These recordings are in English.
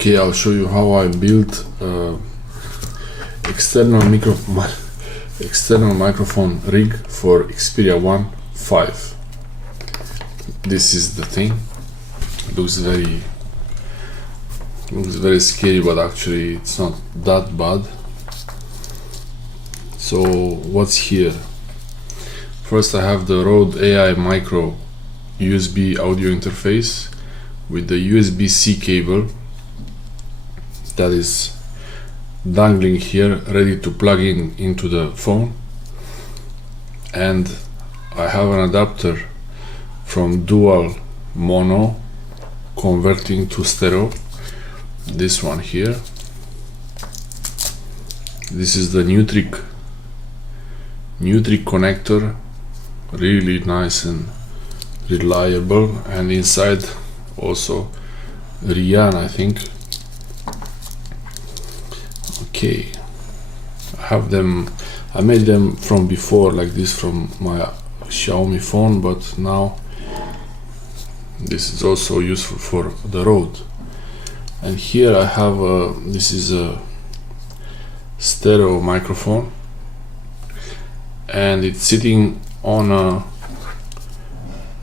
Okay, I'll show you how I built external microphone rig for Xperia 1 5. This is the thing. Looks very scary, but actually it's not that bad. So what's here? First I have the Rode AI Micro USB audio interface with the USB-C cable that is dangling here, ready to plug in into the phone. And I have an adapter from dual mono converting to stereo, this one here. This is the Nutric connector, really nice and reliable, and inside also Rian, I think. Okay, I made them from before like this from my Xiaomi phone, but now this is also useful for the road. And here I have this is a stereo microphone, and it's sitting on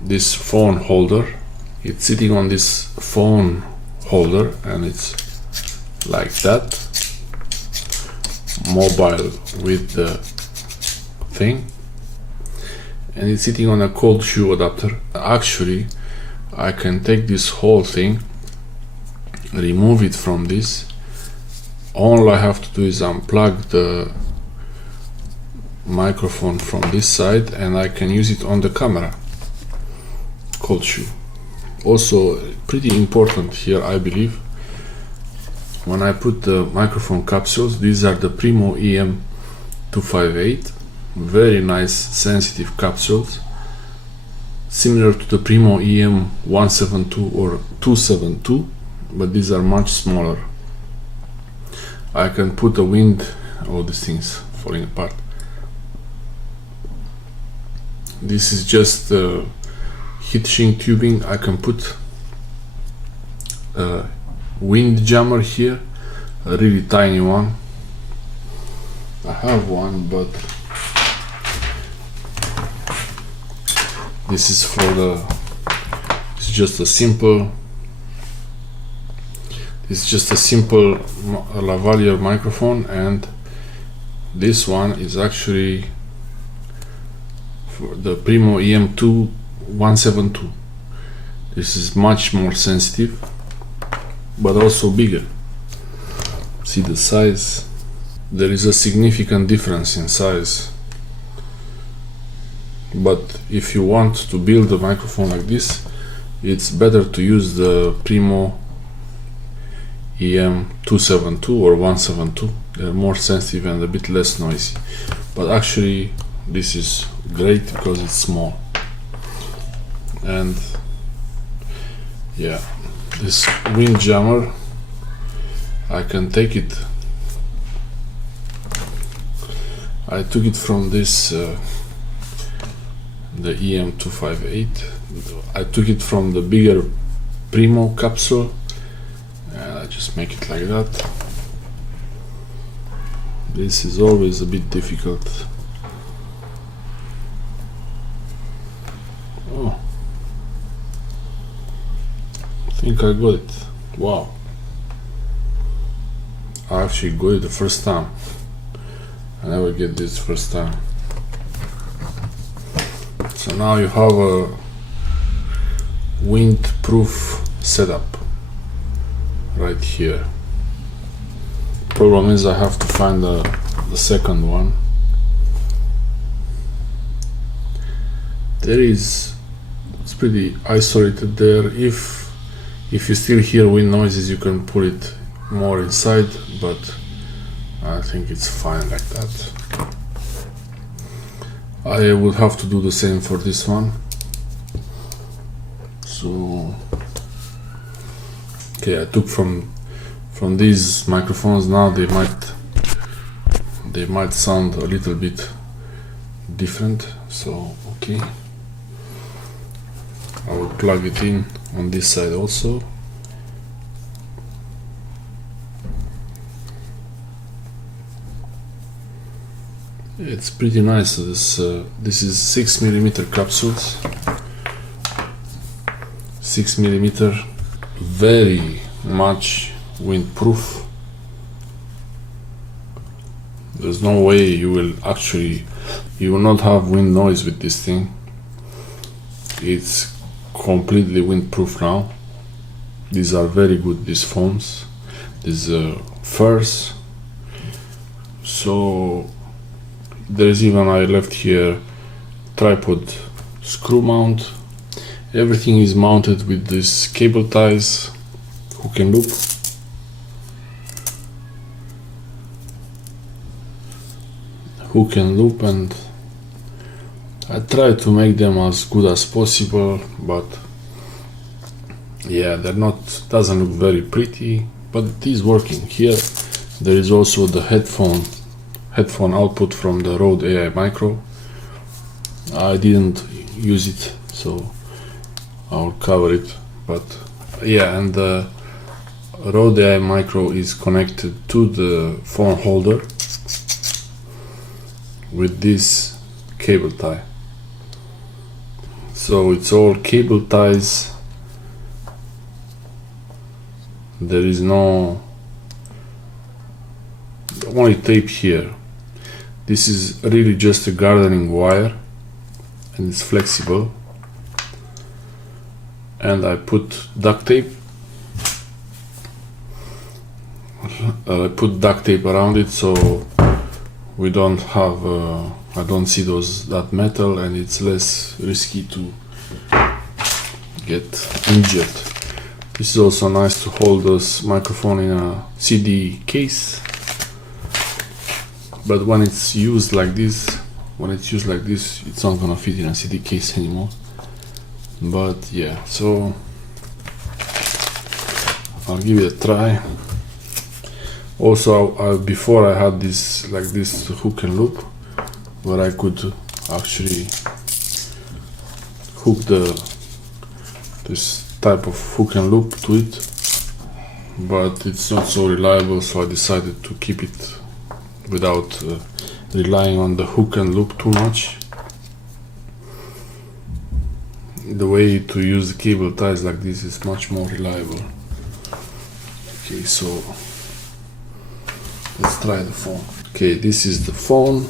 this phone holder. It's sitting on this phone holder, and it's like that, mobile with the thing, and it's sitting on a cold shoe adapter. Actually, I can take this whole thing, remove it from this. All I have to do is unplug the microphone from this side, and I can use it on the camera. Cold shoe. Also pretty important here, I believe, when I put the microphone capsules, these are the Primo EM258, very nice sensitive capsules, similar to the Primo EM172 or 272, but these are much smaller. I can put a wind, all these things falling apart. This is just heat shrink tubing. I can put a wind jammer here, a really tiny one. I have one, but this is for it's just a simple lavalier microphone, and this one is actually for the Primo EM172. This is much more sensitive, but also bigger. See the size? There is a significant difference in size. But if you want to build a microphone like this, it's better to use the Primo EM272 or 172. They're more sensitive and a bit less noisy. But actually this is great because it's small. And yeah, this wind jammer, I can take it. I took it from this the EM258. I took it from the bigger Primo capsule, and I just make it like that. This is always a bit difficult. Oh, I think I got it. Wow, I actually got it the first time. I never get this first time. So now you have a wind-proof setup right here. Problem is I have to find the second one. It's pretty isolated there. If you still hear wind noises, you can pull it more inside, but I think it's fine like that. I would have to do the same for this one. So okay, I took from these microphones. Now they might sound a little bit different, so okay, I will plug it in on this side also. It's pretty nice. This is 6mm capsules. 6mm, very much windproof. There's no way you will not have wind noise with this thing. It's completely windproof now. These are very good, these foams, these furs. So there's even, I left here, tripod screw mount. Everything is mounted with this cable ties, hook and loop. And I try to make them as good as possible, but yeah, they're not, doesn't look very pretty, but it is working. Here there is also the headphone output from the Rode AI Micro. I didn't use it, so I'll cover it, but yeah, and the Rode AI Micro is connected to the phone holder with this cable tie. So it's all cable ties. There is no only tape here. This is really just a gardening wire, and it's flexible. And I put duct tape. I put duct tape around it, so we don't have. I don't see that metal, and it's less risky to get injured. This is also nice to hold this microphone in a CD case. But when it's used like this, it's not gonna fit in a CD case anymore. But yeah, so I'll give it a try. Also, before I had this hook and loop, where I could actually hook this type of hook and loop to it, but it's not so reliable, so I decided to keep it without relying on the hook and loop too much. The way to use the cable ties like this is much more reliable. Okay, so let's try the phone. Okay, this is the phone.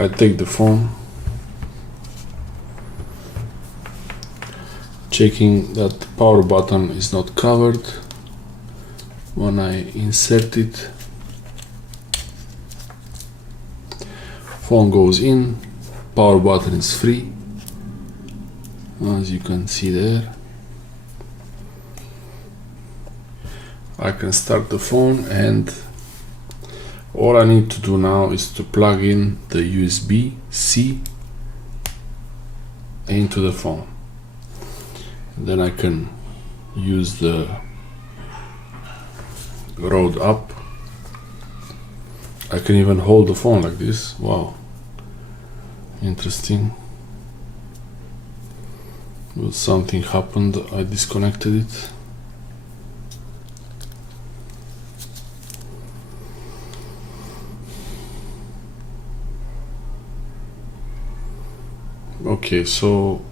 I take the phone, checking that the power button is not covered. When I insert it, phone goes in, power button is free, as you can see there. I can start the phone, and all I need to do now is to plug in the USB-C into the phone. Then I can use the Rode app. I can even hold the phone like this. Wow, interesting. Well, something happened, I disconnected it. Okay, so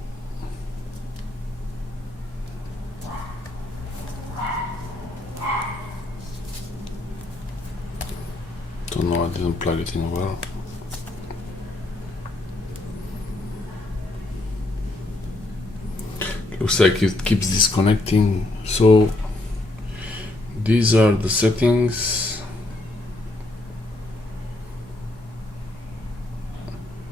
don't know, I didn't plug it in well. Looks like it keeps disconnecting. So these are the settings.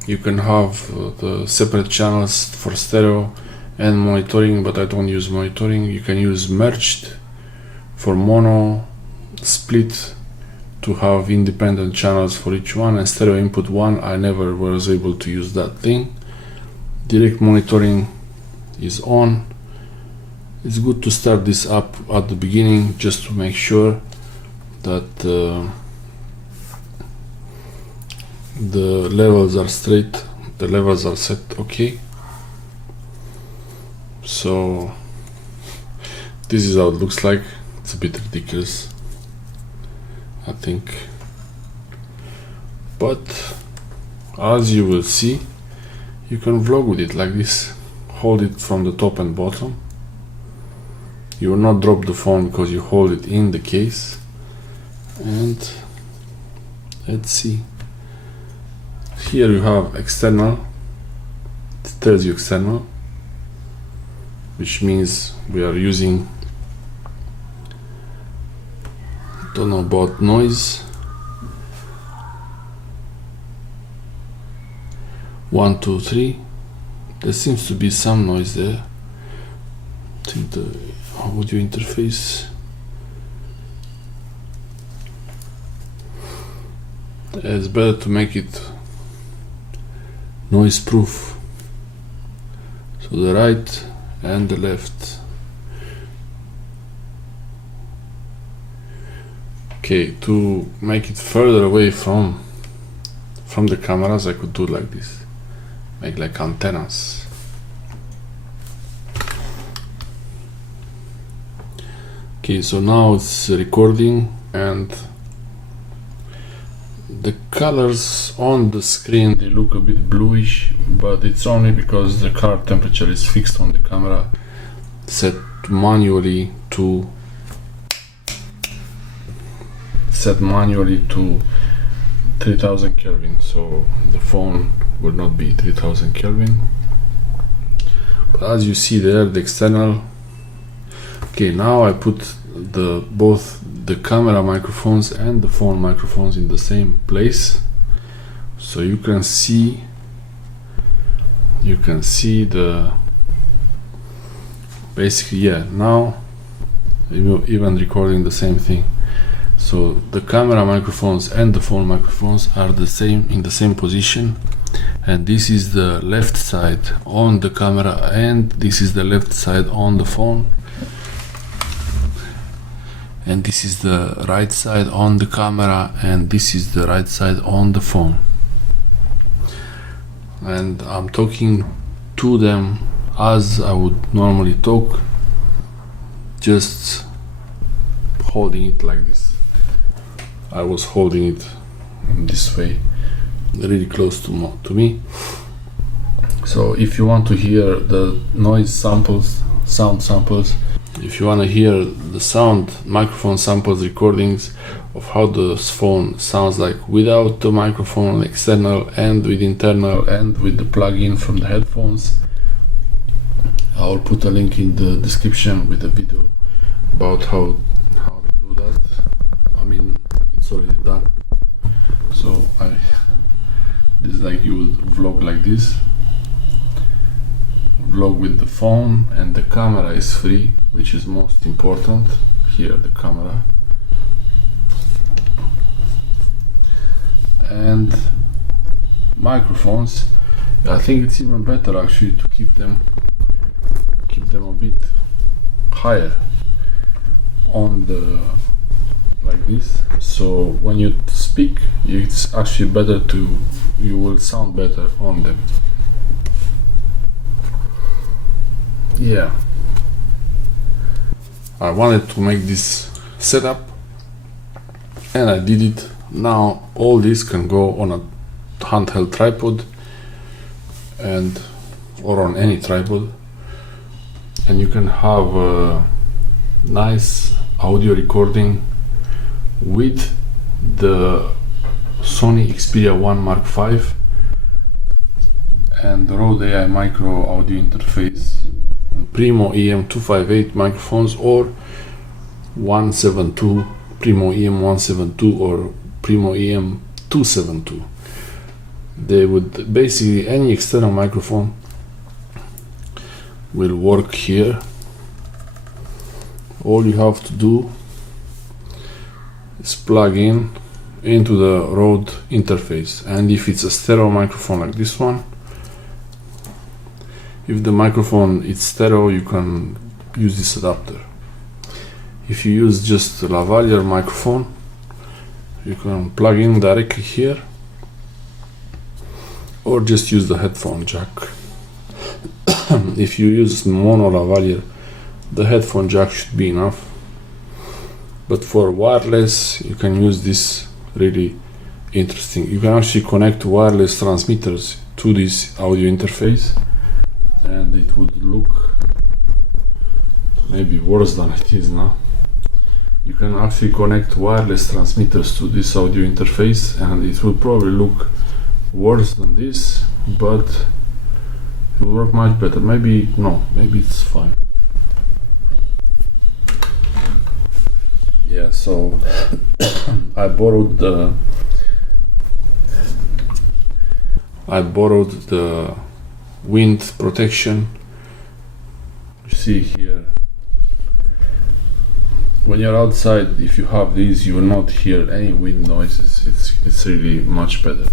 You can have the separate channels for stereo and monitoring, but I don't use monitoring. You can use merged for mono, split to have independent channels for each one, and stereo input one. I never was able to use that thing. Direct monitoring is on. It's good to start this up at the beginning just to make sure that the levels are straight, the levels are set okay. So this is how it looks like. It's a bit ridiculous, I think. but as you will see, you can vlog with it like this. Hold it from the top and bottom. You will not drop the phone because you hold it in the case. And let's see, here you have external. It tells you external, which means we are using, don't know about noise, 1, 2, 3. There seems to be some noise there. I think the audio interface. It's better to make it noise proof. So the right and the left. Okay, to make it further away from the cameras, I could do like this. Make like antennas. Okay, so now it's recording, and the colors on the screen, they look a bit bluish, but it's only because the color temperature is fixed on the camera, set manually to 3000 Kelvin, so the phone will not be 3000 Kelvin. But as you see there, the external. Okay, now I put both the camera microphones and the phone microphones in the same place, so you can see the basically, yeah, now even recording the same thing. So the camera microphones and the phone microphones are the same, in the same position, and this is the left side on the camera and this is the left side on the phone, and this is the right side on the camera and this is the right side on the phone. And I'm talking to them as I would normally talk, just holding it like this. I was holding it this way, really close to me. So if you want to hear the noise samples, sound samples, if you want to hear the sound microphone samples recordings of how the phone sounds like without the microphone external and with internal and with the plug-in from the headphones, I'll put a link in the description with a video about how to do that. I mean, it's already done. So this is like you would vlog like this. Vlog with the phone, and the camera is free, which is most important. Here the camera, and microphones. I think it's even better actually to keep them a bit higher on the like this, so when you speak it's actually better you will sound better on them. Yeah, I wanted to make this setup and I did it. Now all this can go on a handheld tripod or on any tripod, and you can have a nice audio recording with the Sony Xperia 1 Mark V and the Rode AI Micro audio interface, Primo EM258 microphones, or 172, Primo EM172 or Primo EM272. They would basically, any external microphone will work here. All you have to do is plug in into the Rode interface, and if it's a stereo microphone like this one, if the microphone is stereo, you can use this adapter. If you use just a lavalier microphone, you can plug in directly here or just use the headphone jack. If you use mono lavalier, the headphone jack should be enough, but for wireless you can use this really interesting. You can actually connect wireless transmitters to this audio interface, and it would look maybe worse than it is now. You can actually connect wireless transmitters to this audio interface, and it will probably look worse than this, but it will work much better. Maybe no, maybe it's fine. Yeah, so I borrowed the wind protection. You see here, when you're outside, if you have these, you will not hear any wind noises. It's really much better.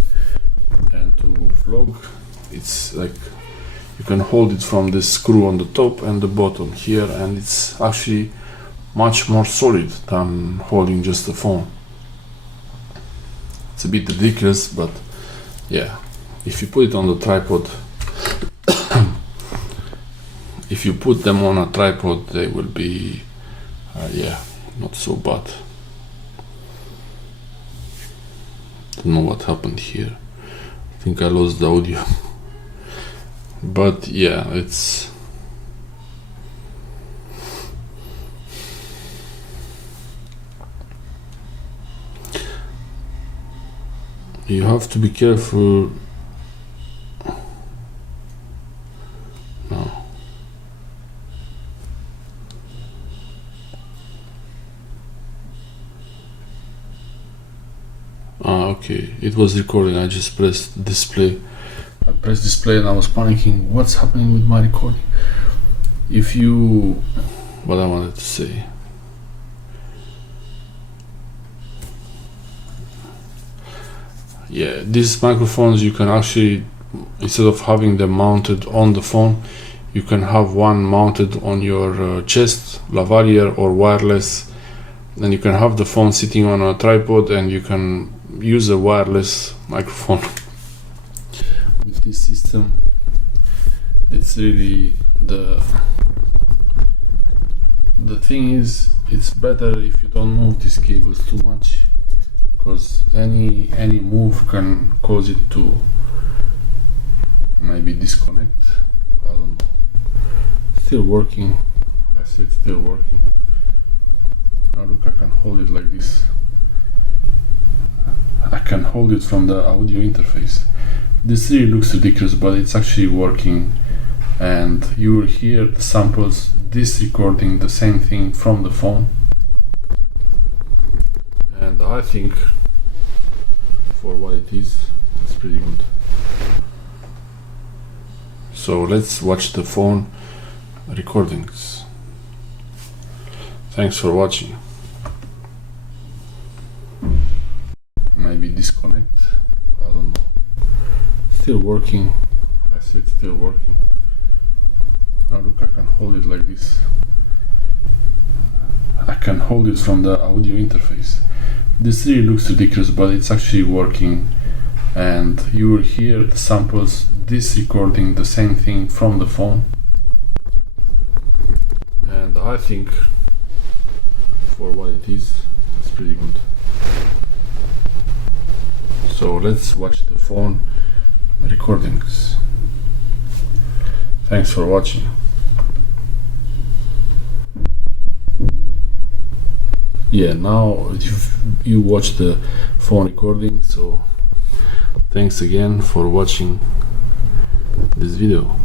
And to vlog, it's like you can hold it from the screw on the top and the bottom here, and it's actually much more solid than holding just the phone. It's a bit ridiculous, but yeah, if you put it on the tripod, if you put them on a tripod, they will be yeah, not so bad. Don't know what happened here. I think I lost the audio. But yeah, it's you have to be careful. No. Okay, it was recording. I just pressed display. I pressed display and I was panicking. What's happening with my recording? If you, what I wanted to say. Yeah, these microphones, you can actually, instead of having them mounted on the phone, you can have one mounted on your chest, lavalier or wireless, and you can have the phone sitting on a tripod, and you can use a wireless microphone. With this system, it's really the thing is, it's better if you don't move these cables too much, because any move can cause it to maybe disconnect. I don't know. Still working. I said still working. Now look, I can hold it like this. I can hold it from the audio interface. This really looks ridiculous, but it's actually working, and you will hear the samples, this recording the same thing from the phone. And I think for what it is, it's pretty good. So let's watch the phone recordings. Thanks for watching. Maybe disconnect. I don't know. Still working. I said still working. Now look, I can hold it like this. I can hold it from the audio interface. This really looks ridiculous, but it's actually working, and you will hear the samples, this recording the same thing from the phone. And I think for what it is, it's pretty good. So let's watch the phone recordings. Thanks for watching. Yeah, now you watch the phone recording, so thanks again for watching this video.